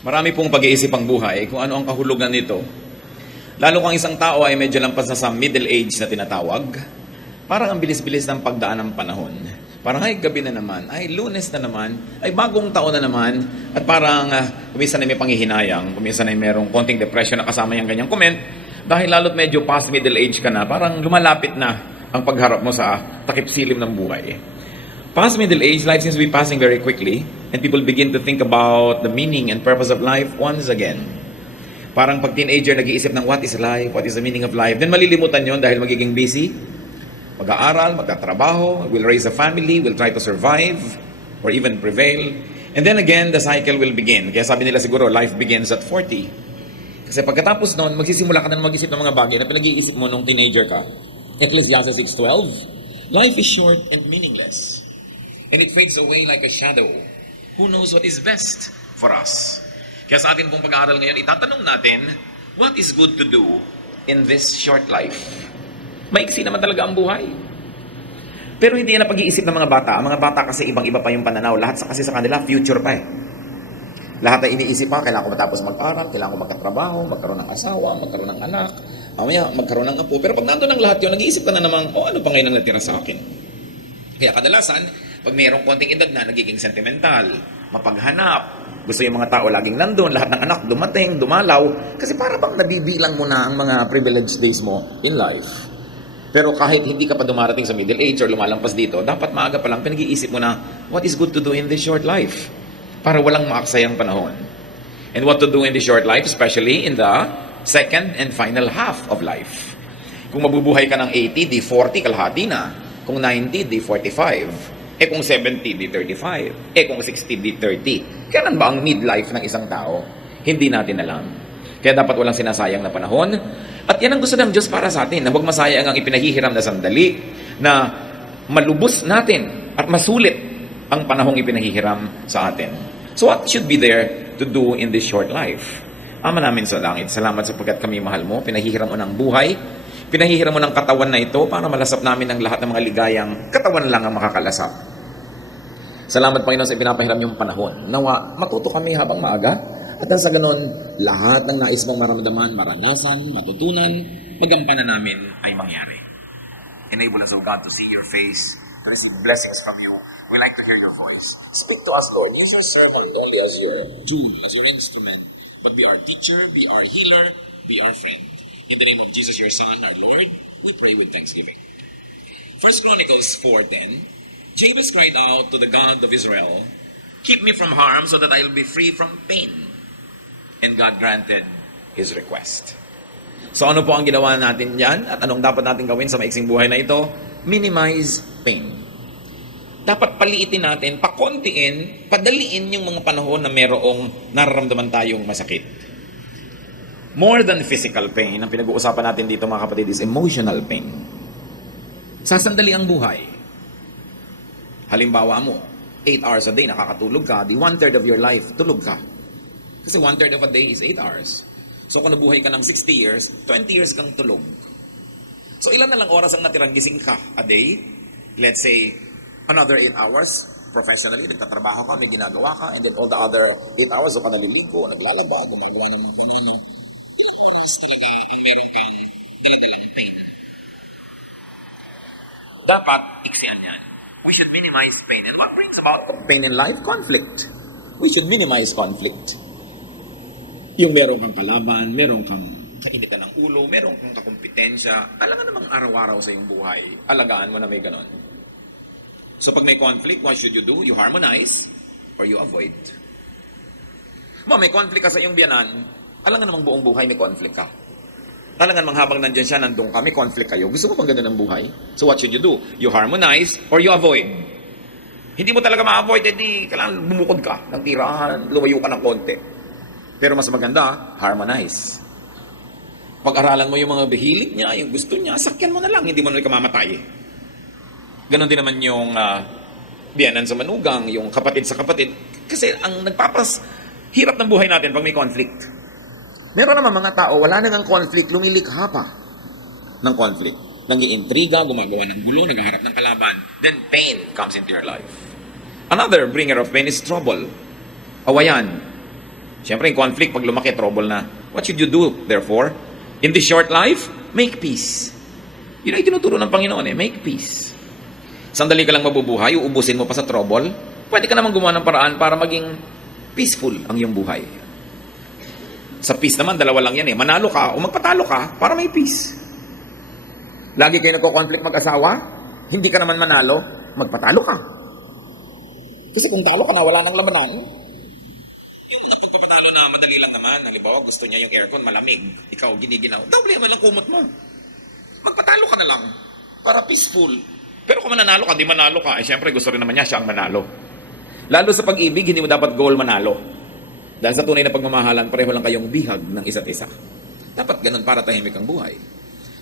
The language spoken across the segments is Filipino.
Marami pong pag-iisip ang buhay kung ano ang kahulugan nito. Lalo kung isang tao ay medyo lampas na sa middle age na tinatawag, parang ang bilis-bilis ng pagdaan ng panahon. Parang ay gabi na naman, ay Lunes na naman, ay bagong taon na naman, at parang kuminsan ay may panghihinayang, kuminsan ay merong konting depression na kasama yung ganyang comment, dahil lalo't medyo past middle age ka na, parang lumalapit na ang pagharap mo sa takip-silim ng buhay. Past middle age, life seems to be passing very quickly, and people begin to think about the meaning and purpose of life once again. Parang pag teenager nag-iisip ng what is life, what is the meaning of life, then malilimutan yon dahil magiging busy, mag-aaral, magtatrabaho, will raise a family, will try to survive, or even prevail. And then again, the cycle will begin. Kaya sabi nila siguro, life begins at 40. Kasi pagkatapos noon, magsisimula ka na mag-isip ng mga bagay na pinag-iisip mo nung teenager ka. Ecclesiastes 6:12, life is short and meaningless, and it fades away like a shadow. Who knows what is best for us? Kaya sa atin pong pag-aaral ngayon, itatanong natin, what is good to do in this short life? Maiksi naman talaga ang buhay. Pero hindi yan ang pag-iisip ng mga bata. Ang mga bata kasi ibang-iba pa yung pananaw. Lahat kasi sa kanila, future pa eh. Lahat ay iniisip pa, kailangan ko matapos mag-aral, kailangan ko magkatrabaho, magkaroon ng asawa, magkaroon ng anak, mamaya magkaroon ng apo. Pero pag nandun ang lahat yun, nag-iisip ka na namang, ano pa ngayon ang natira sa akin? Kaya kadalasan, pag mayroong konting edad na, nagiging sentimental, mapaghanap, gusto yung mga tao laging nandun, lahat ng anak dumating, dumalaw, kasi para bang nabibilang mo na ang mga privileged days mo in life. Pero kahit hindi ka pa dumarating sa middle age or lumalampas dito, dapat maaga pa lang pinag-iisip mo na, what is good to do in this short life? Para walang maaksayang panahon. And what to do in this short life, especially in the second and final half of life. Kung mabubuhay ka ng 80, di 40, kalahati na. Kung 90, di 45. Kung 70, di 35. Kung 60, di 30. Kailan ba ang midlife ng isang tao? Hindi natin alam. Kaya dapat walang sinasayang na panahon. At yan ang gusto ng Diyos para sa atin, na huwag masayang ang ipinahihiram na sandali, na malubos natin at masulit ang panahong ipinahihiram sa atin. So what should be there to do in this short life? Ama namin sa langit, salamat sapagkat kami mahal mo, pinahihiram mo ng buhay, pinahihiram mo ng katawan na ito para malasap namin ang lahat ng mga ligayang katawan lang ang makakalasap. Salamat Panginoon sa ipinapahiram yung panahon. Nawa, matuto kami habang maaga. At sa ganun, lahat ng nais mong maramdaman, maranasan, matutunan, magampanan namin ay mangyari. Enable us, O God, to see your face, to receive blessings from you. We like to hear your voice. Speak to us, Lord. Use your servant only as your tool, as your instrument. But be our teacher, be our healer, be our friend. In the name of Jesus, your Son, our Lord, we pray with thanksgiving. 1 Chronicles 4:10, Jabez cried out to the God of Israel, keep me from harm so that I will be free from pain. And God granted His request. So ano po ang ginawa natin yan? At anong dapat natin gawin sa maiksing buhay na ito? Minimize pain. Dapat paliitin natin, pakontiin, padaliin yung mga panahon na merong nararamdaman tayong masakit. More than physical pain, ang pinag-uusapan natin dito mga kapatid is emotional pain. Sasandali ang buhay. Halimbawa mo, 8 hours a day nakakatulog ka, di 1/3 of your life tulog ka. Kasi 1/3 of a day is 8 hours. So kung nabuhay ka ng 60 years, 20 years kang tulog. So ilan na lang oras ang natirang gising ka a day? Let's say, another 8 hours, professionally, nagtatrabaho ka, may ginagawa ka, and then all the other 8 hours, so ka naliligo, naglalaba, gumagawa ng mga dapat, iksiyan yan. We should minimize pain. And what brings about pain in life? Conflict. We should minimize conflict. Yung meron kang kalaban, meron kang kainitan ng ulo, meron kang kakumpetensya, talaga namang araw-araw sa iyong buhay, alagaan mo na may ganon. So pag may conflict, what should you do? You harmonize or you avoid. May conflict ka sa iyong biyanan, alam nga namang buong buhay may conflict ka. Talagang namang habang nandyan siya, nandun ka, may conflict kayo. Gusto mo bang ganun ang buhay? So what should you do? You harmonize or you avoid. Hindi mo talaga ma-avoid, hindi kailangan bumukod ka ng tirahan, lumayo ka ng konti. Pero mas maganda, harmonize. Pag-aralan mo yung mga bihilig niya, yung gusto niya, sakyan mo na lang, hindi mo na kamamatay. Ganon din naman yung biyanan sa manugang, yung kapatid sa kapatid. Kasi ang hirap ng buhay natin pag may conflict. Meron naman mga tao, wala nang conflict, lumilikha pa ng conflict. Nang-iintriga, gumagawa ng gulo, naghaharap ng kalaban. Then pain comes into your life. Another bringer of pain is trouble. Awayan. Siyempre, yung conflict, pag lumaki, trouble na. What should you do, therefore? In this short life, make peace. Yun ay tinuturo ng Panginoon make peace. Sandali ka lang mabubuhay, uubusin mo pa sa trouble, pwede ka naman gumawa ng paraan para maging peaceful ang iyong buhay. Sa peace naman, dalawa lang yan manalo ka o magpatalo ka para may peace. Lagi kayo nagko-conflict mag-asawa, hindi ka naman manalo, magpatalo ka. Kasi kung talo ka na, wala nang labanan. Yung unang pagpapatalo na madali lang naman, halimbawa gusto niya yung aircon malamig, ikaw giniginaw, doble naman lang kumot mo. Magpatalo ka na lang para peaceful. Pero kung mananalo ka, di manalo ka, syempre gusto rin naman niya siya ang manalo. Lalo sa pag-ibig, hindi mo dapat goal manalo. Dahil sa tunay na pagmamahalan, pareho lang kayong bihag ng isa't isa. Dapat ganun para tahimik ang buhay.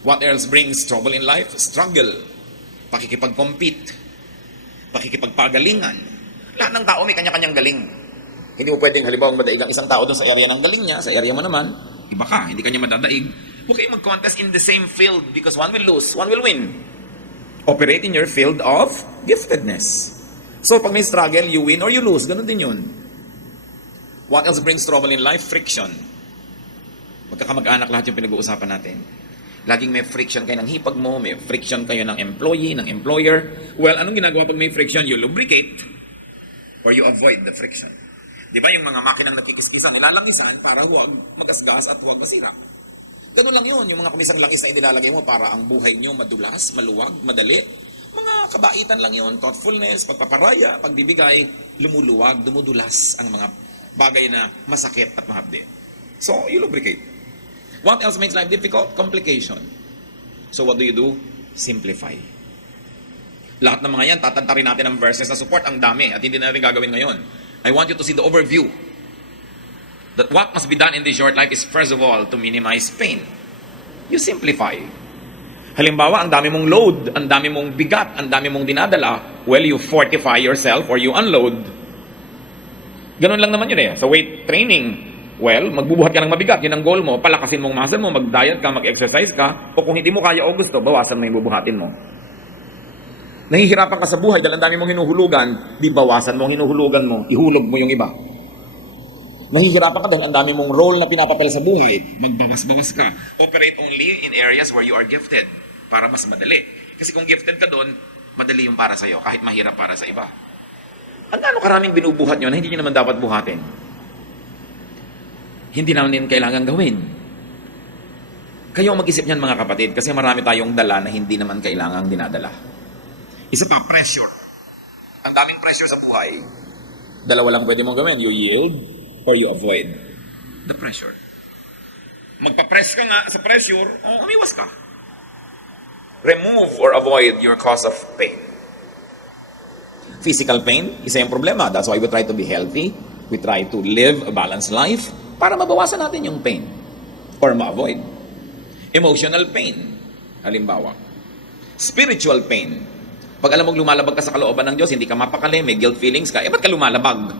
What else brings trouble in life? Struggle. Pakikipag-compete. Pakikipagpagalingan. Lahat ng tao may kanya-kanyang galing. Hindi mo pwedeng halimbawa madaig ang isang tao doon sa area ng galing niya, sa area mo naman, iba ka, hindi kanya madadaig. Huwag kayong mag-contest in the same field because one will lose, one will win. Operate in your field of giftedness. So pag may struggle, you win or you lose. Ganun din yun. What else brings trouble in life? Friction. Magkakamag-anak lahat yung pinag-uusapan natin. Laging may friction kayo ng hipag mo, may friction kayo ng employee, ng employer. Well, anong ginagawa pag may friction? You lubricate or you avoid the friction. Di ba yung mga makinang nagkikiskisan, nilalangisan para huwag magasgas at huwag masira. Ganun lang yun, yung mga kumisang langis na inilalagay mo para ang buhay nyo madulas, maluwag, madali. Mga kabaitan lang yun, thoughtfulness, pagpaparaya, pagbibigay, lumuluwag, dumudulas ang mga bagay na masakit at mahapdi. So, you lubricate. What else makes life difficult? Complication. So, what do? Simplify. Lahat ng mga yan, tatantarin natin ang verses na support, ang dami, at hindi natin gagawin ngayon. I want you to see the overview. That what must be done in this short life is first of all, to minimize pain. You simplify. Halimbawa, ang dami mong load, ang dami mong bigat, ang dami mong dinadala, well, you fortify yourself or you unload. Ganun lang naman yun Sa weight training, well, magbubuhat ka ng mabigat. Yun ang goal mo. Palakasin mong muscle mo, mag-diet ka, mag-exercise ka. O kung hindi mo kaya o gusto, bawasan mo yung bubuhatin mo. Nahihirapan ka sa buhay dahil ang dami mong hinuhulugan, di bawasan mo ang hinuhulugan mo, ihulog mo yung iba. Nahihirapan ka dahil ang dami mong role na pinapapel sa buhay, magbawas-bawas ka. Operate only in areas where you are gifted para mas madali. Kasi kung gifted ka doon, madali yung para sa'yo, kahit mahirap para sa iba. Ang gaano karaming binubuhat nyo na hindi nyo naman dapat buhatin. Hindi naman din kailangan gawin. Kayo mag-isip niyan mga kapatid kasi marami tayong dala na hindi naman kailangang dinadala. Isa pa, pressure. Ang daming pressure sa buhay. Dalawa lang pwede mong gawin. You yield or you avoid the pressure. Magpa-press ka nga sa pressure o umiwas ka. Remove or avoid your cause of pain. Physical pain, isa yung problema. That's why we try to be healthy. We try to live a balanced life para mabawasan natin yung pain or ma-avoid. Emotional pain, halimbawa. Spiritual pain. Pag alam mong lumalabag ka sa kalooban ng Diyos, hindi ka mapakali, may guilt feelings ka, ba't ka lumalabag?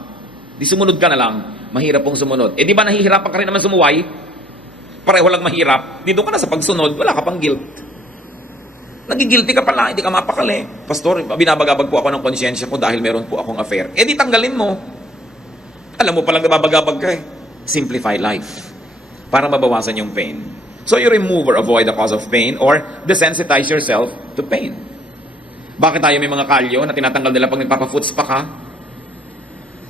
Di sumunod ka na lang, mahirap pong sumunod. Di ba nahihirapan ka rin naman sumuway? Pareho lang mahirap. Dito ka na sa pagsunod, wala ka pang guilt. Nagigilty ka pala, hindi ka mapakali. Pastor, binabagabag po ako ng konsyensya ko dahil meron po akong affair. Di tanggalin mo. Alam mo palang nababagabag ka Simplify life para mabawasan yung pain. So you remove or avoid the cause of pain or desensitize yourself to pain. Bakit tayo may mga kalyo na tinatanggal nila pag nagpapa-foot spa ka?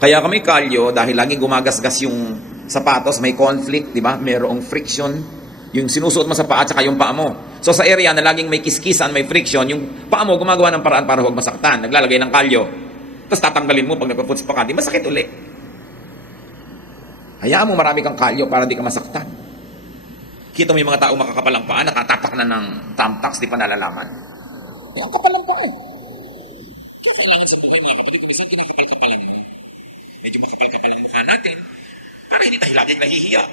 Kaya kami kalyo dahil laging gumagasgas yung sapatos, may conflict, di ba? Merong friction. Yung sinusuot mo sa paa at saka yung paa mo. So sa area na laging may kiskisan, may friction, yung paa mo gumagawa ng paraan para huwag masaktan. Naglalagay ng kalyo. Tapos tatanggalin mo pag nagpa-foot spa ka, di masakit uli. Hayaan mo marami kang kalyo para di ka masaktan. Kita mo yung mga tao makakapal ang paa, nakatapak na ng thumbtacks, di pa nalalaman. Ang kapal ang paa Kaya kailangan sa buhay mga kapatid, kung saan kinakapal-kapalan mo. Medyo makapal-kapal ang mukha natin para hindi tayo lagi nahihiya.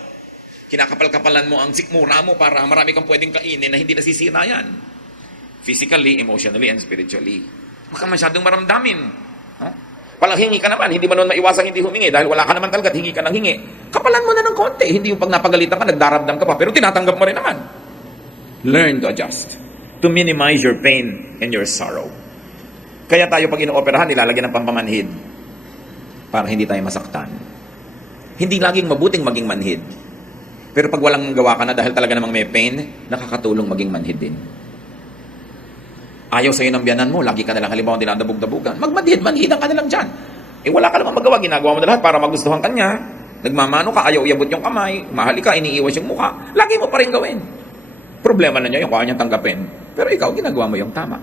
Kinakapal-kapalan mo ang sikmura mo para marami kang pwedeng kainin na hindi nasisira yan. Physically, emotionally, and spiritually. Huwag kang masyadong maramdamin. Palang hingi ka naman, hindi mo naman maiwasang hindi humingi dahil wala ka naman talaga at hingi ka ng hingi. Kapalan mo na ng konti. Hindi yung pag napagalitan ka, nagdaramdam ka pa, pero tinatanggap mo rin naman. Learn to adjust. To minimize your pain and your sorrow. Kaya tayo pag inooperahan, nilalagyan ng pampamanhid para hindi tayo masaktan. Hindi laging mabuting maging manhid. Pero pag walang gawa ka na dahil talaga namang may pain, nakakatulong maging manhid din. Ayaw sa'yo ng biyanan mo, lagi ka nalang halimbawa dinadabog-dabugan. Magmanhid-manhidan ka na lang dyan. Wala ka namang magawa, ginagawa mo na lahat para magustuhan ka niya. Nagmamano ka, ayaw iabot yung kamay, mahali ka, iniiwas yung mukha. Lagi mo pa rin gawin. Problema na niya yung kaya niyang tanggapin. Pero ikaw, ginagawa mo yung tama.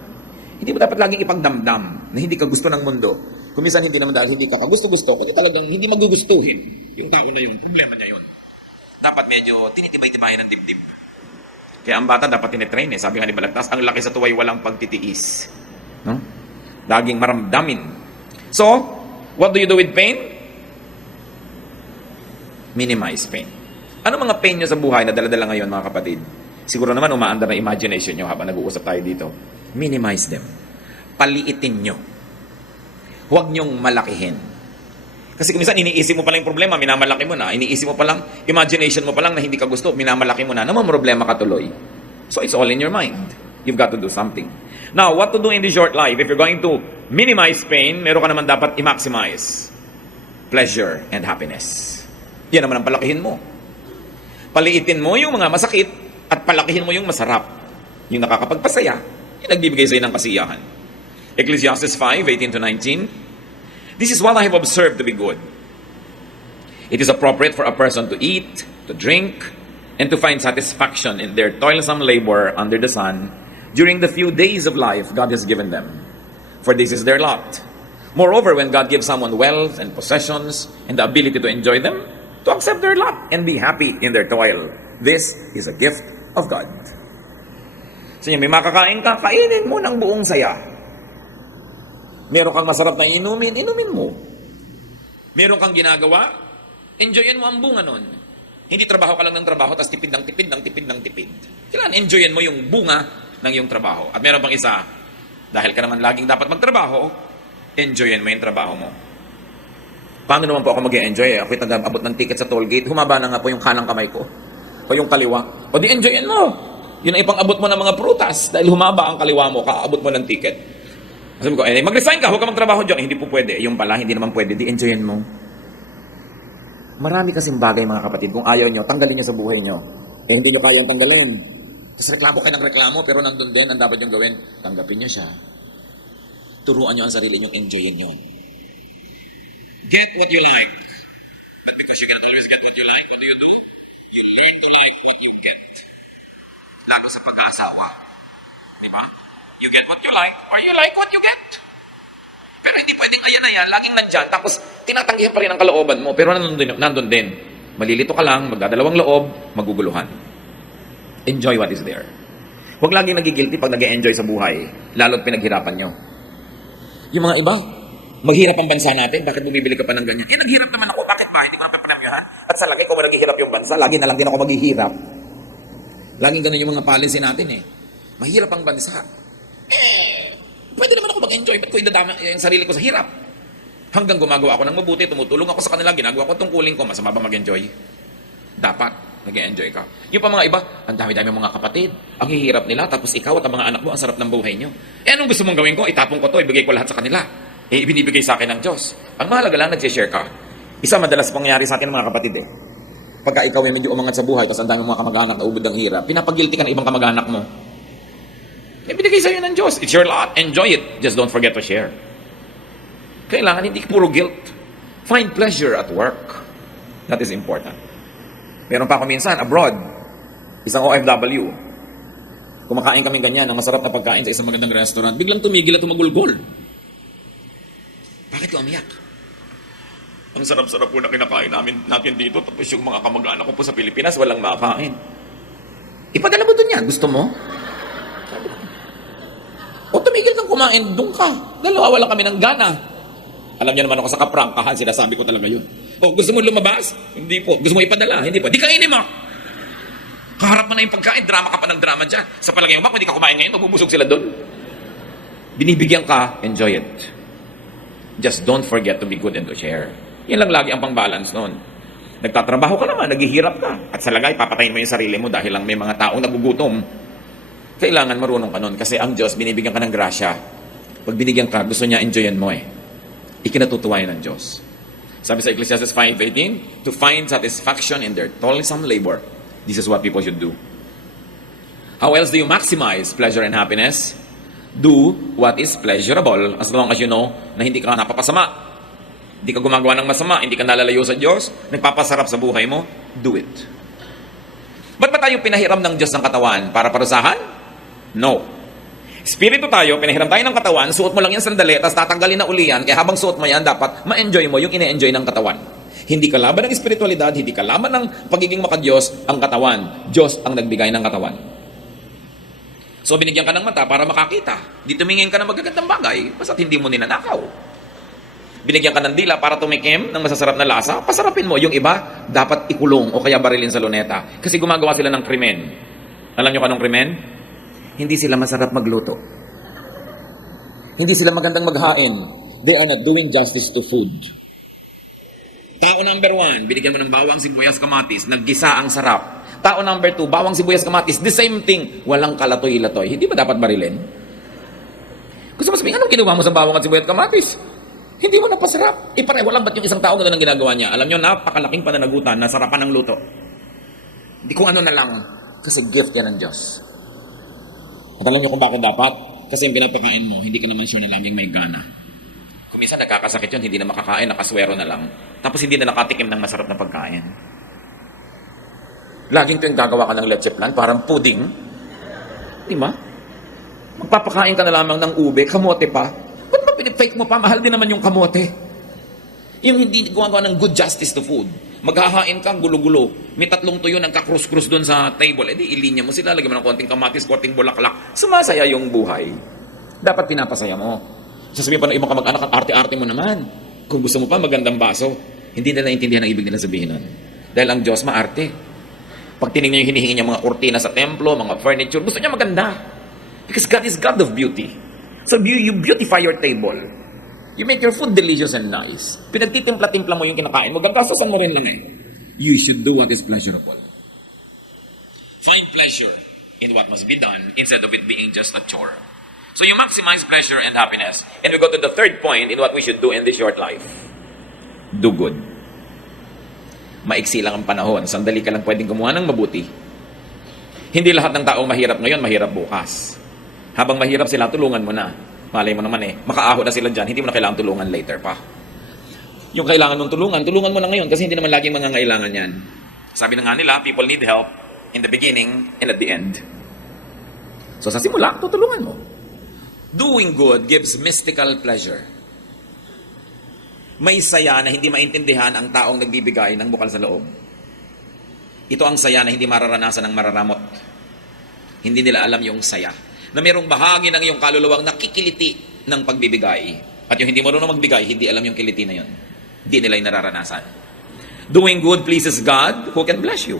Hindi mo dapat laging ipagdamdam na hindi ka gusto ng mundo. Kung minsan hindi naman dahil hindi ka kagusto-gusto, kundi talagang hindi magugustuhin yung tao na yun. Problema niya yun. Dapat medyo tinitibay-tibayan ng dibdib. Kaya ang bata dapat tinitrain eh. Sabi nga ni Balagtas, ang laki sa tuway walang pagtitiis. No? Laging maramdamin. So, what do you do with pain? Minimize pain. Ano mga pain nyo sa buhay na dala-dala ngayon mga kapatid? Siguro naman umaandar na imagination nyo habang nag-uusap tayo dito. Minimize them. Paliitin nyo. Huwag nyong malakihin. Kasi kung minsan iniisip mo pa lang yung problema, minamalaki mo na. Iniisip mo pa lang, imagination mo pa lang na hindi ka gusto, minamalaki mo na. Naman problema ka tuloy. So it's all in your mind. You've got to do something. Now, what to do in the short life? If you're going to minimize pain, meron ka naman dapat i-maximize pleasure and happiness. Yan naman ang palakihin mo. Paliitin mo yung mga masakit at palakihin mo yung masarap. Yung nakakapagpasaya, yung nagbibigay sa'yo ng kasiyahan. Ecclesiastes 5:18-19. This is what I have observed to be good. It is appropriate for a person to eat, to drink, and to find satisfaction in their toilsome labor under the sun during the few days of life God has given them. For this is their lot. Moreover, when God gives someone wealth and possessions and the ability to enjoy them, to accept their lot and be happy in their toil. This is a gift of God. So may makakain ka, kainin mo ng buong saya. Meron kang masarap na inumin, inumin mo. Meron kang ginagawa, enjoyin mo ang bunga nun. Hindi trabaho ka lang ng trabaho, tapos tipid ng tipid ng tipid ng tipid. Kailangan enjoyin mo yung bunga ng iyong trabaho. At meron pang isa, dahil ka naman laging dapat magtrabaho, enjoyin mo yung trabaho mo. Paano naman po ako mag-enjoy? Ako'y nag-abot ng ticket sa toll gate, humaba na nga po yung kanang kamay ko. O yung kaliwa. O di enjoyin mo. Yun ay pang-abot mo ng mga prutas. Dahil humaba ang kaliwa mo, kaabot mo ng ticket. Sabi ko, mag-resign ka, huwag ka magtrabaho dyan. Hindi po pwede. Yung pala, hindi naman pwede. Di enjoyin mo. Marami kasing bagay mga kapatid. Kung ayaw nyo, tanggalin nyo sa buhay nyo. Hindi nyo kayang tanggalin. Tapos reklamo kayo ng reklamo, pero nandun din, ang dapat yung gawin, tanggapin nyo siya. Turuan nyo ang sarili nyo, enjoyin nyo. Get what you like. But because you cannot always get what you like, what do? You learn to like what you get. Lalo sa pag-aasawa. Di ba? You get what you like, or you like what you get. Pero hindi pwedeng ayan-ayan, laging nandyan, tapos tinatanggihan pa rin ang kalooban mo, pero nandun din. Malilito ka lang, magdadalawang loob, maguguluhan. Enjoy what is there. Huwag laging nagigilty pag nag-enjoy sa buhay, lalo't pinaghirapan nyo. Yung mga iba, maghirap ang bansa natin, bakit bumibili ka pa ng ganyan? Naghirap naman ako, bakit ba? Hindi ko na papanamyahan. At sa lagi, kung naghihirap yung bansa, lagi na lang din ako maghihirap. Laging ganun yung mga policy natin eh. Mahirap ang bansa. Pwede naman ako mag-enjoy, ba't ko idadama yung sarili ko sa hirap? Hanggang gumagawa ako ng mabuti, tumutulong ako sa kanila, ginagawa ko tungkulin ko, masama ba mag-enjoy? Dapat, mag-enjoy ka. Yung pa mga iba, ang dami-dami mga kapatid, ang hihirap nila, tapos ikaw at ang mga anak mo, ang sarap ng buhay nyo. Anong gusto mong gawin ko? Itapong ko to, ibigay ko lahat sa kanila. Ibinibigay sa akin ng Diyos. Ang mahalaga lang, nag-share ka. Isa madalas pangyayari sa akin ng mga kapatid eh. Pagka ikaw yung medyo umangat sa buhay, tapos ang dami mga kamag-anak na ubod ng hirap, pinapagilty ka ng ibang kamag-anak mo. Ibinigay sa'yo ng Diyos. It's your lot. Enjoy it. Just don't forget to share. Kailangan hindi puro guilt. Find pleasure at work. That is important. Meron pa ako minsan, abroad, isang OFW. Kumakain kami ganyan ng masarap na pagkain sa isang magandang restaurant. Biglang tumigil at tumagulgol. Bakit ka umiyak? Ang sarap-sarap po na kinakain natin dito. Tapos yung mga kamag-anak ko po sa Pilipinas, walang makain. Ipadala mo dun yan. Gusto mo? O tumigil kang kumain, doon ka. Wala kami ng gana. Alam niyo naman ako sa kaprangkahan, sinasabi ko talaga yun. O gusto mo lumabas? Hindi po. Gusto mo ipadala? Hindi po. Di kainin mo. Kaharap mo na yung pagkain, drama ka pa ng drama dyan. Sa palagay mo ba, kung hindi ka kumain ngayon, mabubusog sila doon. Binibigyan ka, enjoy it. Just don't forget to be good and to share. Yan lang lagi ang pang-balance noon. Nagtatrabaho ka naman, naghihirap ka. At sa lagay, papatayin mo yung sarili mo dahil lang may mga taong nagugutom. Kailangan marunong ka nun kasi ang Diyos, binibigyan ka ng grasya. Pag binigyan ka, gusto niya enjoyin mo eh. Ikinatutuwa yan ng Diyos. Sabi sa Ecclesiastes 5:18, to find satisfaction in their toilsome labor. This is what people should do. How else do you maximize pleasure and happiness? Do what is pleasurable as long as you know na hindi ka napapasama. Hindi ka gumagawa ng masama, hindi ka nalalayo sa Diyos, nagpapasarap sa buhay mo, do it. Ba't ba tayo pinahiram ng Diyos ng katawan? Para parusahan? No. Espiritu tayo, pinahiram tayo ng katawan, suot mo lang yan sandali, tapos tatanggalin na uli yan, kaya habang suot mo yan, dapat ma-enjoy mo yung ine-enjoy ng katawan. Hindi kalaban ng espiritualidad, hindi kalaban ng pagiging makadiyos ang katawan. Diyos ang nagbigay ng katawan. So binigyan ka ng mata para makakita. Di tumingin ka ng magagandang bagay, basta't hindi mo ninanakaw. Binigyan ka ng dila para tumikim ng masasarap na lasa, pasarapin mo. Yung iba, dapat ikulong o kaya barilin sa luneta. Kasi gumagawa sila ng krimen. Alam nyo kanong krimen? Hindi sila masarap magluto. Hindi sila magandang maghain. They are not doing justice to food. Tao number 1, binigyan mo ng bawang, sibuyas, kamatis, naggisa ang sarap. Tao number 2, bawang, sibuyas, kamatis, the same thing, walang kalatoy-latoy. Hindi ba dapat barilin? Gusto mo sabihin, anong ginawa mo sa bawang at sibuyas, kamatis? Hindi mo napasarap. Pareho lang ba't yung isang tao gano'n ang ginagawa niya? Alam nyo, napakalaking pananagutan na sarapan ng luto. Hindi kung ano na lang, kasi gift yan ng Diyos. At alam nyo kung bakit dapat? Kasi yung pinapakain mo, hindi ka naman sure na laging may gana. Kung minsan nagkakasakit yun, hindi na makakain, nakaswero na lang. Tapos hindi na nakatikim ng masarap na pagkain. Laging tuwing gagawa ka ng leche plan, parang pudding. Di ba? Magpapakain ka na lamang ng ube, kamote pa. Ba't ba pinipake mo pa? Mahal din naman yung kamote. Yung hindi gumagawa ng good justice to food. Maghahain ka, gulo-gulo. May 3 tuyo nagka-krus-krus doon sa table. Di ilinya mo sila, lagyan mo ng konting kamatis, konting bulaklak. Sumasaya yung buhay. Dapat pinapasaya mo. Sasabihin pa ng ibang kamag-anak, ang arte-arte mo naman. Kung gusto mo pa, magandang baso. Hindi nila naintindihan ang ibig nila sabihin nun. Dahil ang Diyos maarte. Pag tinignan yung hinihingi niya mga kurtina sa templo, mga furniture, gusto niya maganda. Because God is God of beauty. So you beautify your table. You make your food delicious and nice. Pinagtitimpla-timpla mo yung kinakain mo, gagastosan mo rin lang eh. You should do what is pleasurable. Find pleasure in what must be done instead of it being just a chore. So you maximize pleasure and happiness. And we go to the third point in what we should do in this short life. Do good. Maiksi lang ang panahon. Sandali ka lang pwedeng gumawa ng mabuti. Hindi lahat ng taong mahirap ngayon, mahirap bukas. Habang mahirap sila, tulungan mo na. Malay mo naman makaahon na sila dyan, hindi mo na kailangan tulungan later pa. Yung kailangan mong tulungan mo na ngayon kasi hindi naman laging mangangailangan yan. Sabi na nga nila, people need help in the beginning and at the end. So sa simula, tutulungan mo. Doing good gives mystical pleasure. May saya na hindi maintindihan ang taong nagbibigay ng bukal sa loob. Ito ang saya na hindi mararanasan ng mararamot. Hindi nila alam yung saya. Na mayroong bahagi ng iyong kaluluwang nakikiliti ng pagbibigay. At yung hindi marunong magbigay, hindi alam yung kiliti na yun. Hindi nila yung nararanasan. Doing good pleases God, who can bless you.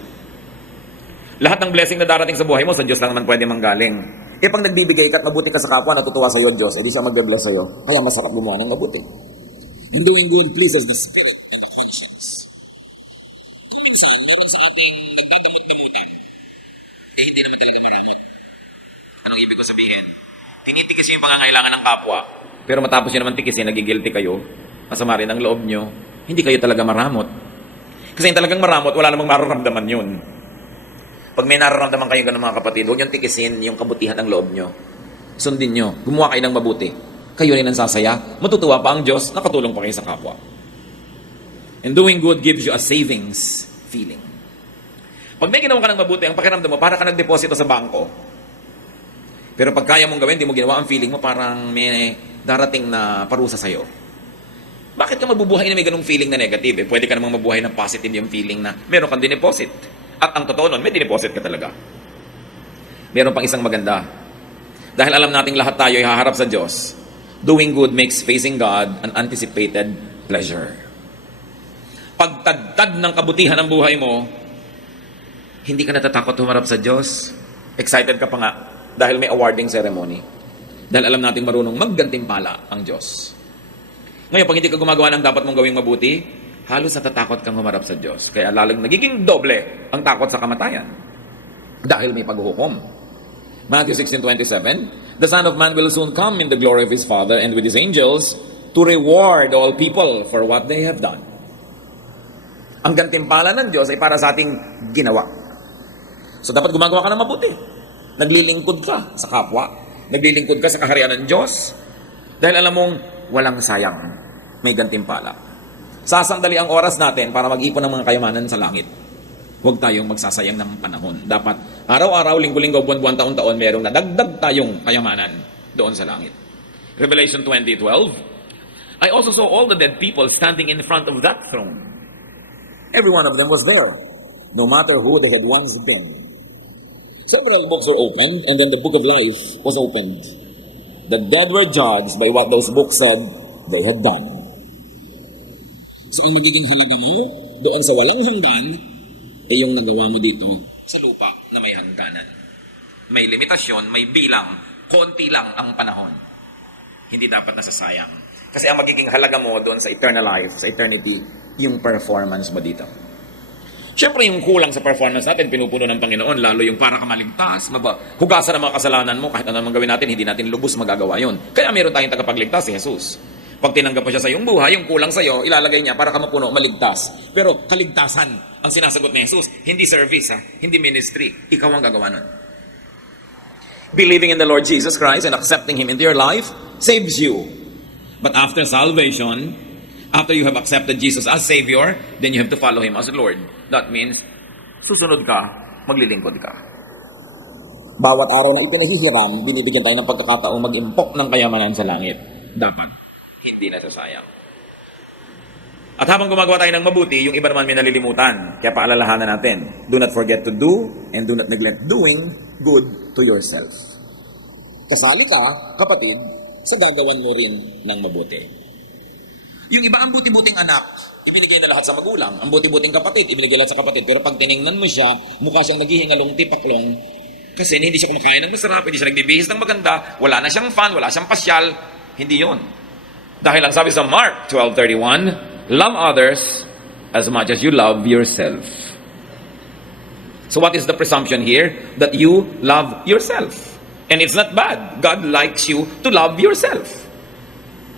Lahat ng blessing na darating sa buhay mo, sa Diyos lang naman pwede manggaling. Pag nagbibigay ka at mabuti ka sa kapwa, natutuwa sa iyo Diyos, edi siya mag-bless sa iyo. Kaya masarap gumawa ng mabuti. And doing good pleases the spirit and the conscience. Kung minsan, meron sa ating nagdadamot-damutan, hindi naman talaga maramot. Anong ibig ko sabihin? Tinitikis yung pangangailangan ng kapwa, pero matapos nyo naman tikisin, nagigilty kayo, masama rin ang loob nyo, hindi kayo talaga maramot. Kasi yung talagang maramot, wala namang mararamdaman yun. Pag may nararamdaman kayo ganun mga kapatid, huwag nyo tikisin yung kabutihan ng loob nyo. Sundin nyo, gumawa kayo ng mabuti. Kayo rin ang sasaya, matutuwa pa ang Diyos, nakatulong pa kayo sa kapwa. And doing good gives you a savings feeling. Pag may ginawa ka ng mabuti, ang pakiramdam mo, para ka nagdeposito sa bangko. Pero pag kaya mong gawin, di mo ginawa, ang feeling mo parang may darating na parusa sa'yo. Bakit ka mabubuhay na may ganung feeling na negative? Pwede ka namang mabuhay ng positive yung feeling na meron kang dineposit. At ang totoo nun, may dineposit ka talaga. Meron pang isang maganda. Dahil alam nating lahat tayo ay haharap sa Diyos, doing good makes facing God an anticipated pleasure. Pagtadtad ng kabutihan ng buhay mo, hindi ka natatakot humarap sa Diyos. Excited ka pa nga. Dahil may awarding ceremony. Dahil alam nating marunong maggantimpala ang Diyos. Ngayon, pag hindi ka gumagawa ng dapat mong gawing mabuti, halos natatakot kang humarap sa Diyos. Kaya lalong nagiging doble ang takot sa kamatayan. Dahil may paghuhukom. Matthew 16:27, the Son of Man will soon come in the glory of His Father and with His angels to reward all people for what they have done. Ang gantimpala ng Diyos ay para sa ating ginawa. So dapat gumagawa ka ng mabuti. Naglilingkod ka sa kapwa. Naglilingkod ka sa kaharian ng Diyos. Dahil alam mong walang sayang. May gantimpala. Sasandali ang oras natin para mag-ipon ng mga kayamanan sa langit. Huwag tayong magsasayang ng panahon. Dapat araw-araw, linggo-linggo, buwan-buwan, taon-taon, merong nadagdag tayong kayamanan doon sa langit. Revelation 20:12, I also saw all the dead people standing in front of that throne. Every one of them was there, no matter who they had once been. Several books were opened, and then the book of life was opened. The dead were judged by what those books said they had done. So ang magiging halaga mo doon sa walang hanggan ay yung nagawa mo dito sa lupa na may hangganan. May limitasyon, may bilang, konti lang ang panahon. Hindi dapat nasasayang. Kasi ang magiging halaga mo doon sa eternal life, sa eternity, yung performance mo dito. Siyempre yung kulang sa performance natin, pinupuno ng Panginoon, lalo yung para ka maligtas, hugasan ang mga kasalanan mo, kahit ano naman gawin natin, hindi natin lubos magagawa yun. Kaya meron tayong tagapagligtas, si Jesus. Pag tinanggap mo siya sa iyong buhay, yung kulang sa iyo, ilalagay niya para ka mapuno, maligtas. Pero kaligtasan ang sinasagot ni Jesus, hindi service, hindi ministry. Ikaw ang gagawa nun. Believing in the Lord Jesus Christ and accepting Him into your life saves you. But after salvation, after you have accepted Jesus as Savior, then you have to follow Him as Lord. That means, susunod ka, maglilingkod ka. Bawat araw na ipinahihiram, binibigyan tayo ng pagkakataong mag-impok ng kayamanan sa langit. Dapat, hindi nasasayang. At habang gumagawa tayo ng mabuti, yung iba naman may nalilimutan. Kaya paalalahanan natin, do not forget to do and do not neglect doing good to yourself. Kasali ka, kapatid, sa gagawan mo rin ng mabuti. Yung iba ang buti-buting anak, ibinigay na lahat sa magulang. Ang buti-buting kapatid, ibinigay lahat sa kapatid. Pero pag tiningnan mo siya, mukha siyang naghihingalong tipaklong kasi hindi siya kumakain ng masarap, hindi siya nagbibihis ng maganda, wala na siyang fun, wala siyang pasyal. Hindi yon. Dahil ang sabi sa Mark 12:31, love others as much as you love yourself. So what is the presumption here? That you love yourself. And it's not bad. God likes you to love yourself.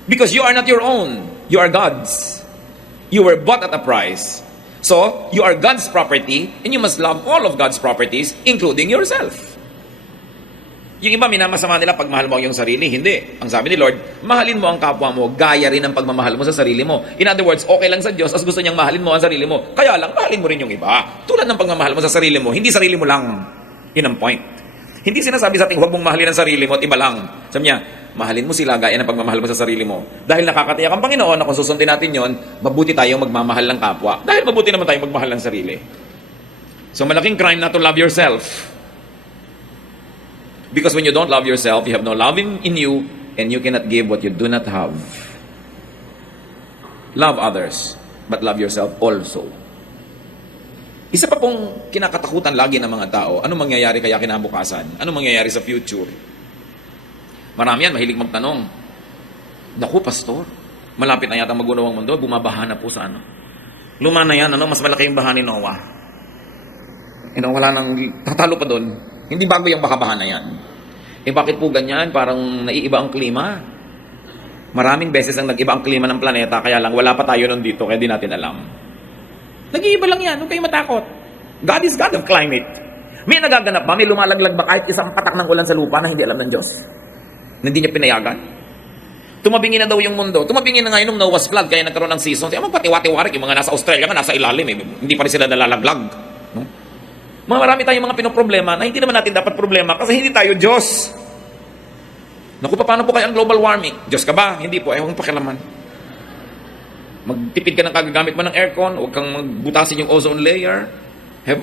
Because you are not your own. You are God's. You were bought at a price. So, you are God's property and you must love all of God's properties, including yourself. Yung iba, minamasama nila pag mahal mo yung sarili. Hindi. Ang sabi ni Lord, mahalin mo ang kapwa mo, gaya rin ang pagmamahal mo sa sarili mo. In other words, okay lang sa Diyos as gusto niyang mahalin mo ang sarili mo. Kaya lang, mahalin mo rin yung iba. Tulad ng pagmamahal mo sa sarili mo, hindi sarili mo lang. Yun ang point. Hindi sinasabi sa ating, huwag mong mahalin ang sarili mo at iba lang. Sabi niya, mahalin mo sila gaya ng pagmamahal mo sa sarili mo. Dahil nakakatiyak ang Panginoon na kung susundin natin yon, mabuti tayong magmamahal ng kapwa. Dahil mabuti naman tayong magmahal ng sarili. So malaking crime na to love yourself. Because when you don't love yourself, you have no love in you, and you cannot give what you do not have. Love others, but love yourself also. Isa pa pong kinakatakutan lagi ng mga tao, ano mangyayari kaya kinabukasan? Ano mangyayari sa future? Marami yan, mahilig magtanong. Naku, pastor, malapit na yata magunaw ang mundo, bumabaha na po sa ano. Luma na yan, mas malaki yung baha ni Noah. Wala nang, tatalo pa doon. Hindi bago yung baka-baha na yan. Bakit po ganyan? Parang naiiba ang klima. Maraming beses ang nag-iba ang klima ng planeta, kaya lang wala pa tayo nun dito, kaya di natin alam. Nag-iiba lang yan, huwag kayong matakot. God is God of climate. May nagaganap ba? May lumalaglag ba kahit isang patak ng ulan sa lupa na hindi alam ng Diyos? Na hindi niya pinayagan? Tumabingi na daw yung mundo. Tumabingi na ngayon nung Noah's flood, kaya nagkaroon ng season. Kaya magpatiwa-tiwarik, yung mga nasa Australia nga, nasa ilalim, hindi pa rin sila nalalaglag. No? Marami tayong mga pinoproblema na hindi naman natin dapat problema kasi hindi tayo Diyos. Naku, paano po kaya ang global warming? Diyos ka ba? Hindi po, huwag pakialaman. Magtipid ka ng kagagamit mo ng aircon, huwag kang magbutasin yung ozone layer, have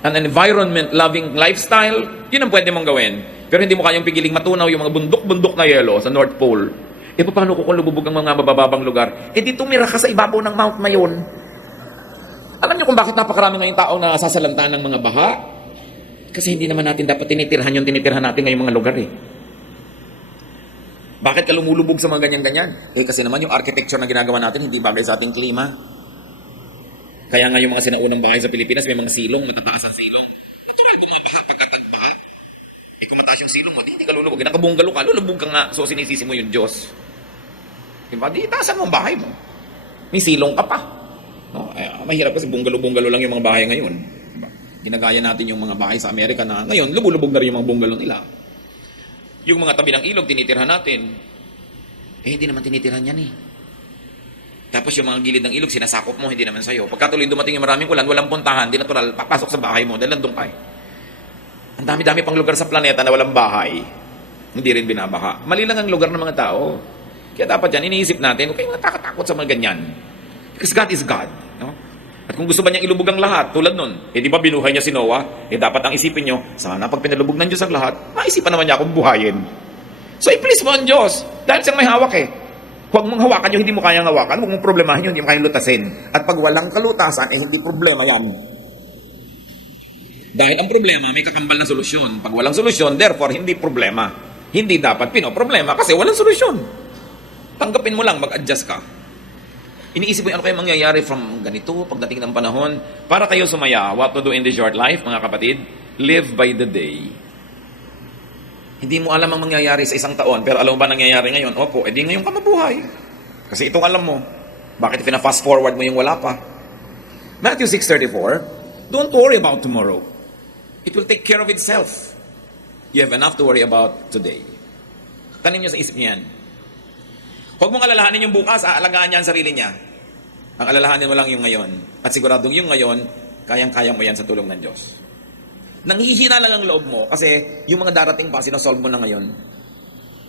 an environment-loving lifestyle, yun ang pwede mong gawin. Pero hindi mo kayang pigiling matunaw yung mga bundok-bundok na yelo sa North Pole. Paano kung lububog ang mga mabababang lugar? Di tumira ka sa ibabaw ng Mount Mayon. Alam niyo kung bakit napakarami ngayong tao na sasalantaan ng mga baha? Kasi hindi naman natin dapat tinitirhan yung tinitirhan natin ngayong mga lugar Bakit ka lumulubog sa mga ganyan-ganyan? Kasi naman yung architecture na ginagawa natin hindi bagay sa ating klima. Kaya nga yung mga sinaunang bahay sa Pilipinas may mga silong, matataas ang silong. Natural, bumabaha pagkatagbaha. Kung mataas yung silong mo, hindi ka lulubog. Nakabunggalo ka, lulubog ka nga. So sinisisi mo yung Diyos. Diba? Di itaasan mo ang bahay mo. May silong ka pa. No? Mahirap kasi bungalo-bungalo lang yung mga bahay ngayon. Diba? Ginagaya natin yung mga bahay sa Amerika na ngayon, lubog-lubog na rin yung mga bungalo nila. Yung mga tabi ng ilog, tinitirhan natin. Hindi naman tinitirhan yan eh. Tapos yung mga gilid ng ilog, sinasakop mo, hindi naman sa'yo. Pagkatuloy dumating yung maraming ulan, walang puntahan, di natural, papasok sa bahay mo, dahil nandun ka eh. Ang dami-dami pang lugar sa planeta na walang bahay, hindi rin binabaha. Mali lang ang lugar ng mga tao. Kaya dapat yan, iniisip natin, huwag kayong natatakot sa mga ganyan. Because God is God. No? At kung gusto ba niyang ilubog ang lahat, tulad nun, di ba binuhay niya si Noah? Dapat ang isipin niyo, sana pag pinalubog ng Diyos ang lahat, maisipan naman niya akong buhayin. So i-please mo ang Diyos, dahil siyang may hawak eh. Huwag mong hawakan yung hindi mo kayang hawakan, huwag mong problemahin yun, hindi mo kayang lutasin. At pag walang kalutasan, hindi problema yan. Dahil ang problema, may kakambal na solusyon. Pag walang solusyon, therefore, hindi problema. Hindi dapat pinoproblema kasi walang solusyon. Tanggapin mo lang, mag-adjust ka. Iniisip mo ano kayo mangyayari from ganito, pagdating ng panahon, para kayo sumaya, what to do in this short life, mga kapatid, live by the day. Hindi mo alam ang mangyayari sa isang taon, pero alam mo ba nangyayari ngayon? Opo, edi ngayon ka mabuhay. Kasi itong alam mo. Bakit fina-fast forward mo yung wala pa? Matthew 6:34, don't worry about tomorrow. It will take care of itself. You have enough to worry about today. Tanin nyo sa isip niyan. Huwag mong alalahanin yung bukas, aalagaan niya ang sarili niya. Ang alalahanin mo lang yung ngayon. At siguradong yung ngayon, kayang-kaya mo yan sa tulong ng Diyos. Nanghihina lang ang loob mo kasi yung mga darating pa, sinosolve mo na ngayon.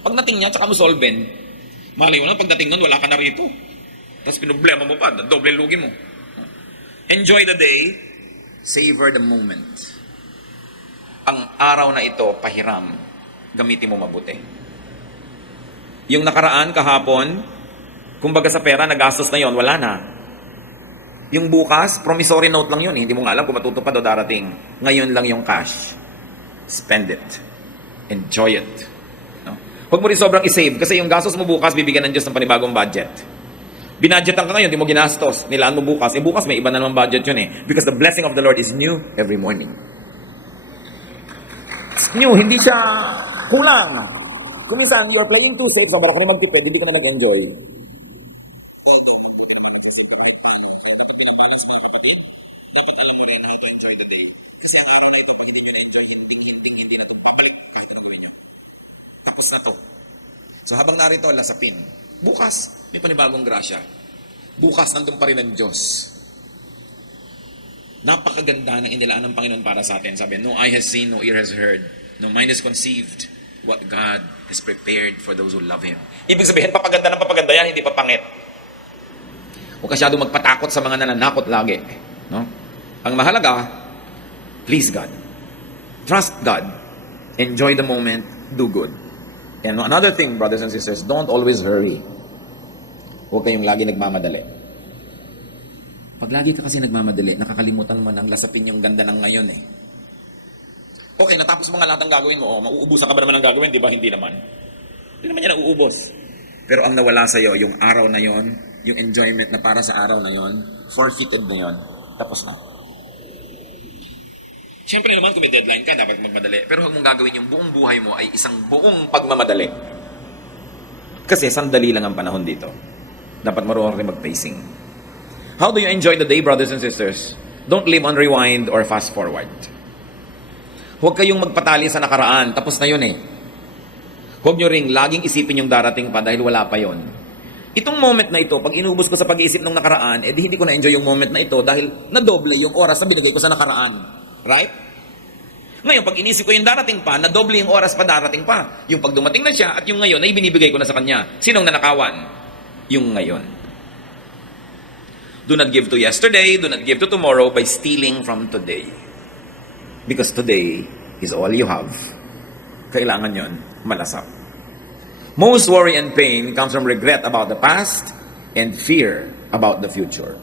Pagdating niya, tsaka mo solven. Malay mo na, pagdating nun, wala ka na rito. Tapos pinoblema mo pa, doble lugi mo. Enjoy the day, savor the moment. Ang araw na ito, pahiram. Gamitin mo mabuti. Yung nakaraan, kahapon, kumbaga sa pera, nagastos na yon, wala na. Yung bukas, promissory note lang yun. Hindi mo nga alam kung matutupad o darating. Ngayon lang yung cash. Spend it. Enjoy it. No? Huwag mo rin sobrang isave kasi yung gastos mo bukas, bibigyan ng Diyos ng panibagong budget. Binadgetan ka ngayon, di mo ginastos. Nilaan mo bukas. Bukas may iba na naman budget yun eh. Because the blessing of the Lord is new every morning. It's new, hindi siya kulang. Kung minsan, you're playing too safe, sabara ka na magtipid, hindi ka na nag-enjoy. Although, hindi naman nag-isip na may plano. Kaya ito pinabalance mga kapatid, dapat alam mo rin how to enjoy the day. Kasi ang araw na ito, pag hindi nyo na-enjoy, hindi na ito papalik kahit ano gawin nyo. Tapos na to. So habang narito, lasapin. Bukas, may panibagong grasya. Bukas, nandun pa rin ang Diyos. Napakaganda ng inilaan ng Panginoon para sa atin. Sabi, no eye has seen, no ear has heard, no mind has conceived what God has prepared for those who love Him. Ibig sabihin, papaganda ng papaganda yan, hindi papangit. Huwag ka masyadong magpatakot sa mga nananakot lagi. No? Ang mahalaga, please God. Trust God. Enjoy the moment. Do good. And another thing, brothers and sisters, don't always hurry. Huwag kayong lagi nagmamadali. Pag lagi ka kasi nagmamadali, nakakalimutan mo nang lasapin yung ganda ng ngayon eh. Okay, natapos mo nga lahat ng gagawin mo. Mauubusan ka ba naman ng gagawin? Di ba? Hindi naman. Hindi naman yan nauubos. Pero ang nawala sa'yo, yung araw na yon, yung enjoyment na para sa araw na yon, forfeited na yon, tapos na. Siyempre naman, kung may deadline ka, dapat magmadali. Pero huwag mong gagawin yung buong buhay mo ay isang buong pagmamadali. Kasi sandali lang ang panahon dito. Dapat marunong rin mag-pacing. How do you enjoy the day, brothers and sisters? Don't live on rewind or fast forward. Huwag kayong magpatali sa nakaraan. Tapos na yun eh. Huwag nyo ring laging isipin yung darating pa dahil wala pa yon. Itong moment na ito, pag inubos ko sa pag-iisip ng nakaraan, hindi ko na-enjoy yung moment na ito dahil nadoble yung oras na binigay ko sa nakaraan. Right? Ngayon, pag inisip ko yung darating pa, nadoble yung oras pa darating pa. Yung pag dumating na siya at yung ngayon ay binibigay ko na sa kanya. Sinong nanakawan? Yung ngayon. Do not give to yesterday, do not give to tomorrow by stealing from today. Because today is all you have. Kailangan yon malasap. Most worry and pain comes from regret about the past and fear about the future.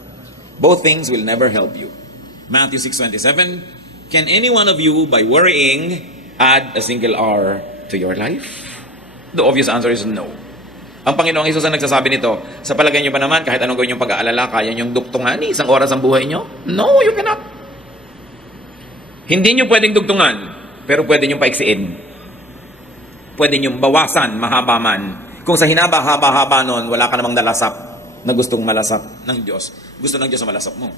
Both things will never help you. Matthew 6:27, can any one of you, by worrying, add a single hour to your life? The obvious answer is no. Ang Panginoong Hesus ang nagsasabi nito, sa palagay nyo ba naman, kahit anong gawin yung pag-aalala, kaya nyong duktungan isang oras ang buhay nyo? No, you cannot. Hindi nyo pwedeng dugtungan, pero pwede nyo paiksiin. Pwede nyo bawasan, mahaba man. Kung sa hinaba-haba-haba nun, wala ka namang nalasap, na gustong malasap ng Diyos. Gusto ng Diyos na malasap mo.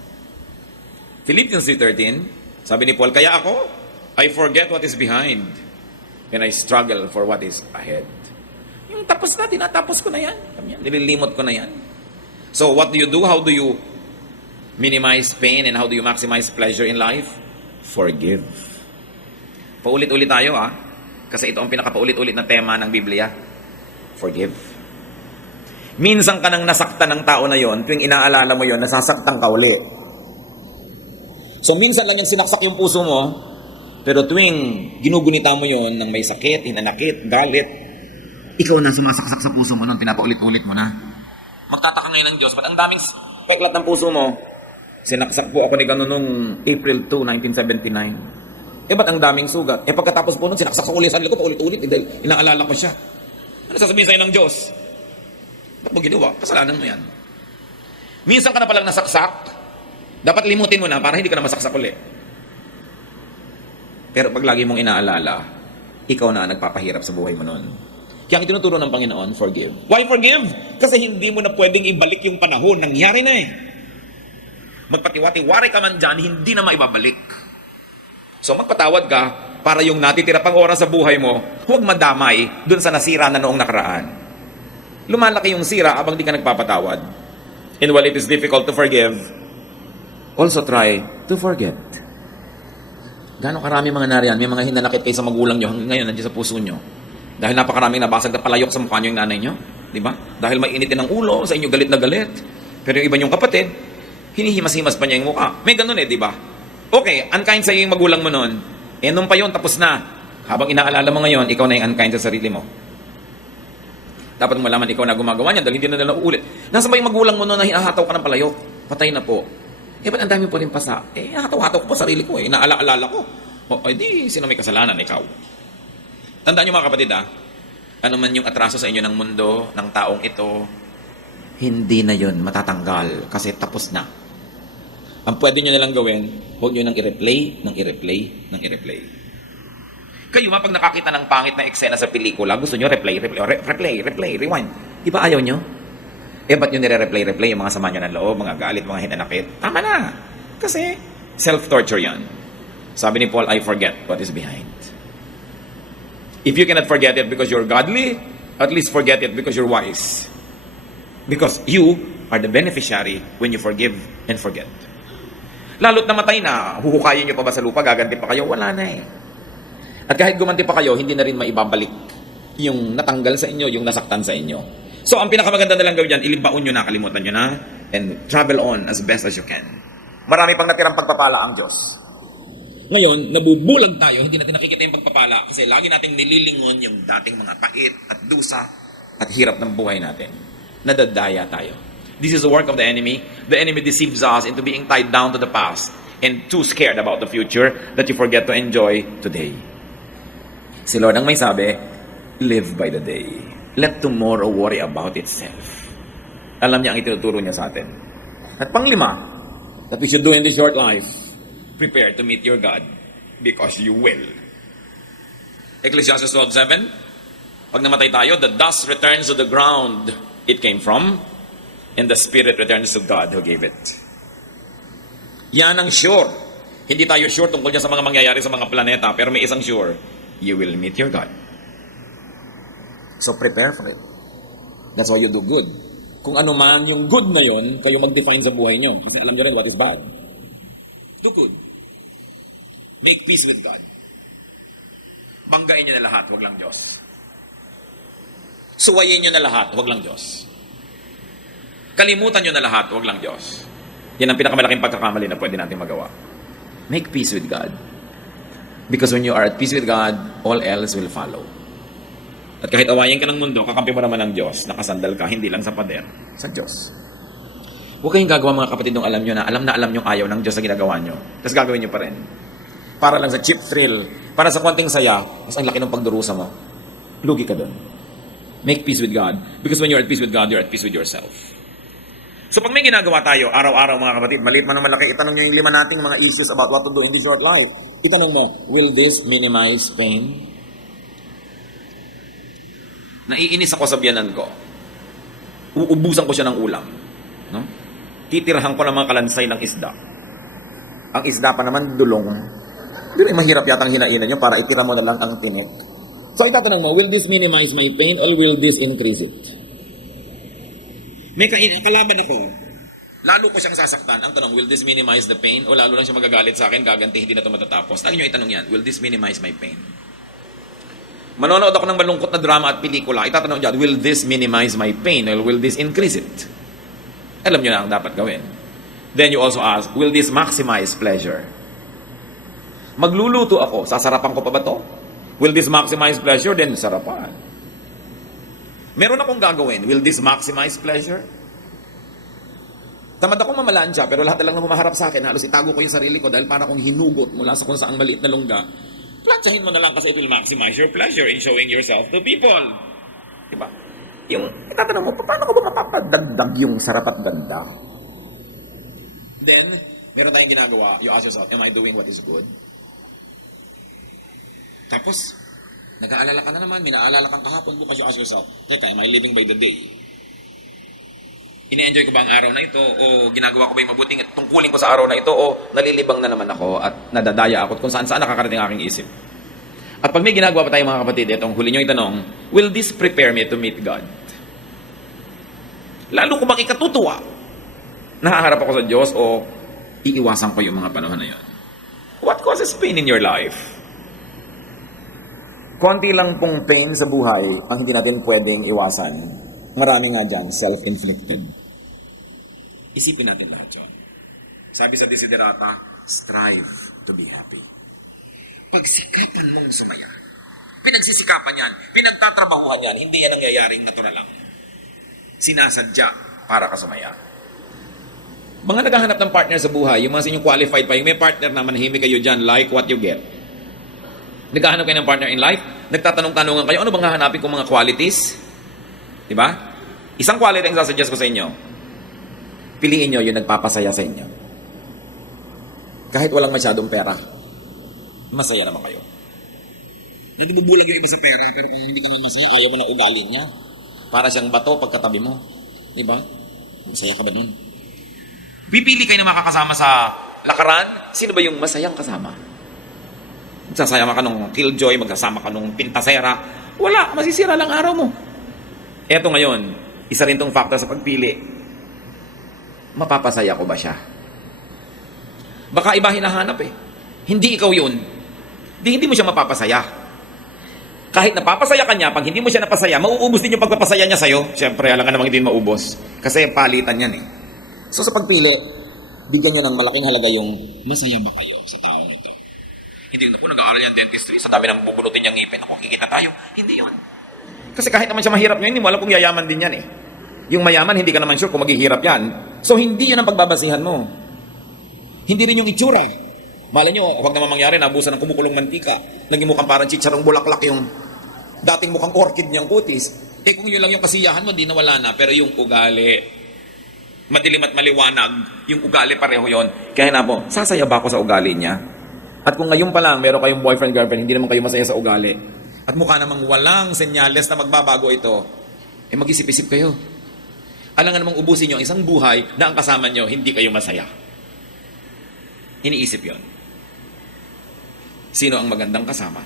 Philippians 3:13, sabi ni Paul, kaya ako, I forget what is behind and I struggle for what is ahead. Yung tapos na, tinatapos ko na yan. Nililimot ko na yan. So what do you do? How do you minimize pain and how do you maximize pleasure in life? Forgive. Paulit-ulit tayo kasi ito ang pinakapaulit-ulit na tema ng Biblia. Forgive. Minsan ka nang nasaktan ng tao na yon, tuwing inaalala mo yon, nasasaktan ka uli. So minsan lang yung sinaksak yung puso mo, pero tuwing ginugunita mo yon ng may sakit, hinanakit, galit, ikaw na sumasaksak sa puso mo nun, pinapaulit-ulit mo na. Magtataka ngayon ng Diyos, ba't ang daming peklat ng puso mo? Sinaksak po ako ni gano'n nung April 2, 1979. Ba't ang daming sugat? Pagkatapos po nun, sinaksak sa ulit sa ko, paulit-ulit, dahil inaalala ko siya. Ano sasabihin sa'yo ng Diyos? Ba't mo ginawa? Kasalanan mo yan. Minsan ka na palang nasaksak, dapat limutin mo na para hindi ka na masaksak ulit. Pero pag lagi mong inaalala, ikaw na nagpapahirap sa buhay mo nun. Kaya ang itinuturo ng Panginoon, forgive. Why forgive? Kasi hindi mo na pwedeng ibalik yung panahon. Nangyari na Magpatiwati-wari ka man dyan, hindi na maibabalik. So magpatawad ka para yung natitira pang oras sa buhay mo, huwag madamay dun sa nasira na noong nakaraan. Lumalaki yung sira abang di ka nagpapatawad. And while it is difficult to forgive, also try to forget. Gano'ng karami mga nariyan, may mga hinanakit kayo sa magulang nyo hanggang ngayon nandiyan sa puso nyo. Dahil napakaraming nabasag na palayok sa mukha nyo yung nanay nyo. Di ba? Dahil may initin ng ulo, sa inyo galit na galit. Pero yung iba nyong kapatid, hinihimas-himas pa niya yung mukha. May ganun di ba? Okay, unkind sa iyo yung magulang mo noon. Nung pa yun, tapos na. Habang inaalala mo ngayon, ikaw na yung unkind sa sarili mo. Dapat mo malaman ikaw na gumagawa niyan dahil hindi na nila uulit. Nasa ba yung magulang mo noon na hinahataw ka ng palayok? Patay na po. Ba't ang dami po rin pasa? Hataw-hataw ko po sarili ko. Naala-alala ko. Di, sino may kasalanan? Ikaw. Tandaan niyo mga kapatid ano man yung atraso sa inyo ng mundo, ng taong ito, hindi na yun matatanggal kasi tapos na. Ang pwede nyo nalang gawin, huwag nyo nang i-replay, Kayo pag nakakita ng pangit na eksena sa pelikula, gusto nyo replay, rewind. Di ba ayaw nyo? Ba't nyo nire-replay yung mga sama nyo ng loob, mga galit, mga hinanakit? Tama na. Kasi self-torture yan. Sabi ni Paul, I forget what is behind. If you cannot forget it because you're godly, at least forget it because you're wise. Because you are the beneficiary when you forgive and forget. Lalo't namatay na, huhukayin nyo pa ba sa lupa, gaganti pa kayo? Wala na At kahit gumanti pa kayo, hindi na rin maibabalik yung natanggal sa inyo, yung nasaktan sa inyo. So, ang pinakamaganda na lang gawin dyan, ilibaon nyo na, kalimutan nyo na, and travel on as best as you can. Marami pang natirang pagpapala ang Diyos. Ngayon, nabubulag tayo, hindi natin nakikita yung pagpapala kasi lagi nating nililingon yung dating mga pait at dusa at hirap ng buhay natin. Nadadaya tayo. This is the work of the enemy. The enemy deceives us into being tied down to the past and too scared about the future that you forget to enjoy today. Si Lord ang may sabi, live by the day. Let tomorrow worry about itself. Alam niya ang itinuturo niya sa atin. At panglima, that we should do in this short life, prepare to meet your God because you will. Ecclesiastes 12:7, pag namatay tayo, the dust returns to the ground it came from, and the spirit returns to God who gave it. Yan ang sure. Hindi tayo sure tungkol sa mga mangyayari sa mga planeta, pero may isang sure, you will meet your God. So prepare for it. That's why you do good. Kung ano man yung good na yon, kayo mag-define sa buhay nyo. Kasi alam nyo rin what is bad. Do good. Make peace with God. Banggain nyo na lahat, wag lang Diyos. Suwayin nyo na lahat, wag lang Diyos. Kalimutan nyo na lahat, wag lang Diyos. Yan ang pinakamalaking pagkakamali na pwede natin magawa. Make peace with God. Because when you are at peace with God, all else will follow. At kahit awayin ka ng mundo, kakampi mo naman ng Diyos, nakasandal ka, hindi lang sa pader, sa Diyos. Huwag kayong gagawa mga kapatid nung alam nyo na alam yung ayaw ng Diyos sa ginagawa nyo. Tapos gagawin nyo pa rin. Para lang sa cheap thrill, para sa konting saya, mas ang laki ng pagdurusa mo. Lugi ka doon. Make peace with God. Because when you're at peace with God, you're at peace with yourself. So pag may ginagawa tayo, araw-araw mga kapatid, maliit man o malaki, itanong nyo yung 5 nating mga issues about what to do in this short life. Itanong mo, will this minimize pain? Naiinis ako sa biyanan ko. Uubusan ko siya ng ulam. No? Titirahan ko ng mga kalansay ng isda. Ang isda pa naman dulong. Pero mahirap yatang hinainan nyo para itira mo na lang ang tinik. So itatanong mo, will this minimize my pain or will this increase it? May kalaban ako. Lalo ko siyang sasaktan. Ang tanong, will this minimize the pain? O lalo lang siya magagalit sa akin, gaganti, hindi na ito matatapos? Lagi nyo itanong yan, will this minimize my pain? Manonood ako ng malungkot na drama at pelikula, itatanong dyan, will this minimize my pain? Or will this increase it? Alam nyo na ang dapat gawin. Then you also ask, will this maximize pleasure? Magluluto ako, sasarapan ko pa ba to? Will this maximize pleasure? Then sarapan. Meron akong gagawin, will this maximize pleasure? Tamad akong mamalansya, pero lahat na lang na humaharap sa akin, halos itago ko yung sarili ko dahil para akong hinugot mula sa kung saang maliit na lungga. Plansyahin mo na lang kasi it will maximize your pleasure in showing yourself to people. Diba? Yung, itatanong mo, paano ko ba mapapadagdag yung sarap at ganda? Then, meron tayong ginagawa, you ask yourself, am I doing what is good? Tapos, nag-aalala ka na naman, may naaalala kang kahapon, bukas you ask yourself, teka, am I living by the day? Ini-enjoy ko ba ang araw na ito? O ginagawa ko ba yung mabuting at tungkulin ko sa araw na ito? O nalilibang na naman ako at nadadaya ako at kung saan-saan nakakarating aking isip? At pag may ginagawa pa tayo mga kapatid, itong huli nyo yung tanong, will this prepare me to meet God? Lalo ko makikatutuwa, nakaharap ako sa Diyos o iiwasan ko yung mga panahon na yun? What causes pain in your life? Konti lang pong pain sa buhay ang hindi natin pwedeng iwasan. Marami nga dyan, self-inflicted. Isipin natin lahat yun. Sabi sa Desiderata, strive to be happy. Pagsikapan mong sumaya. Pinagsisikapan yan, pinagtatrabahuhan yan, hindi yan nangyayaring natural lang. Sinasadya para ka sumaya. Mga naghahanap ng partner sa buhay, yung mga sinyong qualified pa, yung may partner na manahimik kayo dyan, like what you get. Naghahanap kayo ng partner in life, nagtatanong-tanongan kayo, ano bang hahanapin kong mga qualities? Diba? Isang quality ang sasuggest ko sa inyo. Piliin nyo yung nagpapasaya sa inyo. Kahit walang masyadong pera, masaya naman kayo. Nagbubulag yung iba sa pera, pero kung hindi ka masaya, ayaw mo na ugali niya. Para siyang bato pagkatabi mo. Diba? Masaya ka ba nun? Pipili kayo na makakasama sa lakaran, sino ba yung masayang kasama? Magsasayama ka nung killjoy, magsasama ka nung pintasera. Wala, masisira lang araw mo. Eto ngayon, isa rin tong factor sa pagpili. Mapapasaya ko ba siya? Baka iba hinahanap eh. Hindi ikaw yun. Hindi mo siya mapapasaya. Kahit napapasaya ka niya, pag hindi mo siya napasaya, mauubos din yung pagpapasaya niya sa'yo. Siyempre, alam ka namang hindi maubos. Kasi palitan yan eh. So sa pagpili, bigyan nyo ng malaking halaga yung masaya ba kayo sa taong ito. Hindi yun, nag-aaral yan dentistry, sa dami nang bubunutin niyang ngipin, ako kikita tayo. Hindi yun. Kasi kahit naman siya mahirap nyo, hindi mo alam kung yayaman din yan eh. Yung mayaman, hindi ka naman sure kung maghihirap yan. So, hindi yun ang pagbabasihan mo. Hindi rin yung itsura. Malay nyo, huwag naman mangyari, nabusan ng kumukulong mantika. Naging mukhang parang chicharong bulaklak yung dating mukhang orchid niyang kutis. Eh, kung yun lang yung kasiyahan mo, di nawala na. Pero yung ugali, madilim at maliwanag, yung ugali pareho yon. Kaya na po, sasaya ba ako sa ugali niya? At kung ngayon pa lang, meron kayong boyfriend, girlfriend, hindi naman kayo masaya sa ugali. At mukha namang walang senyales na magbabago ito. Eh, mag-isip-isip kayo. Alangan namang ubusin nyo ang isang buhay na ang kasama nyo, hindi kayo masaya. Iniisip yon. Sino ang magandang kasama?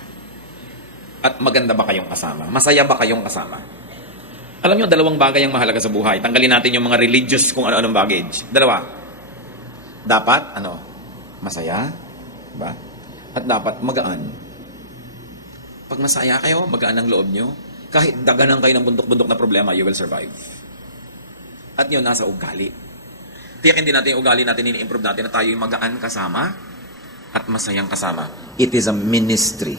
At maganda ba kayong kasama? Masaya ba kayong kasama? Alam nyo, dalawang bagay ang mahalaga sa buhay. Tanggalin natin yung mga religious kung ano-anong baggage. Dalawa. Dapat, masaya. Diba? At dapat magaan. Pag masaya kayo, magaan ang loob nyo, kahit daganan kayo ng bundok-bundok na problema, you will survive. At yun, nasa ugali. Tiyakin din natin yung ugali natin, ini-improve natin na tayo yung magaan kasama at masayang kasama. It is a ministry.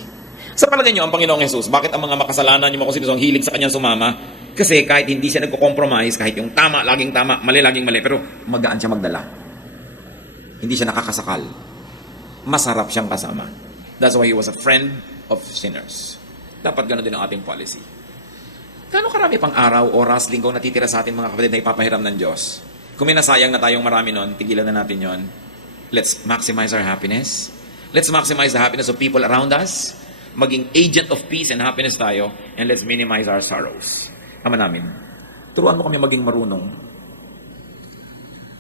Sa palagay nyo, ang Panginoong Jesus, bakit ang mga makasalanan, yung mga kung hilig sa kanyang sumama? Kasi kahit hindi siya nagko-compromise, kahit yung tama, laging tama, mali, laging mali, pero magaan siya magdala. Hindi siya nakakasakal. Masarap siyang kasama. That's why he was a friend of sinners. Dapat ganoon din ang ating policy. Gano'ng karami pang araw, oras, linggo natitira sa atin mga kapatid na ipapahiram ng Diyos? Kung may nasayang na tayong marami nun, tigilan na natin yon. Let's maximize our happiness. Let's maximize the happiness of people around us. Maging agent of peace and happiness tayo. And let's minimize our sorrows. Ama namin, turuan mo kami maging marunong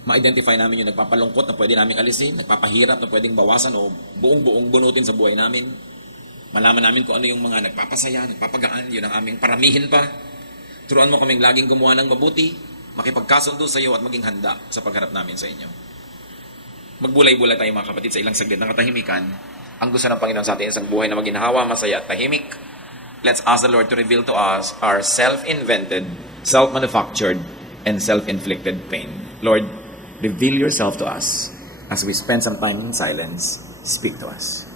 ma-identify namin yung nagpapalungkot na pwede namin alisin, nagpapahirap na pwedeng bawasan o buong-buong bunutin sa buhay namin. Malaman namin kung ano yung mga nagpapasaya, nagpapagaan, yun ang aming paramihin pa. Turuan mo kaming laging gumawa ng mabuti, makipagkasundo sa iyo at maging handa sa pagharap namin sa inyo. Magbulay-bulay tayo mga kapatid sa ilang saglit ng katahimikan. Ang gusto ng Panginoon sa atin isang buhay na maginhawa, masaya at tahimik. Let's ask the Lord to reveal to us our self-invented, self-manufactured, and self-inflicted pain. Lord, reveal yourself to us as we spend some time in silence. Speak to us.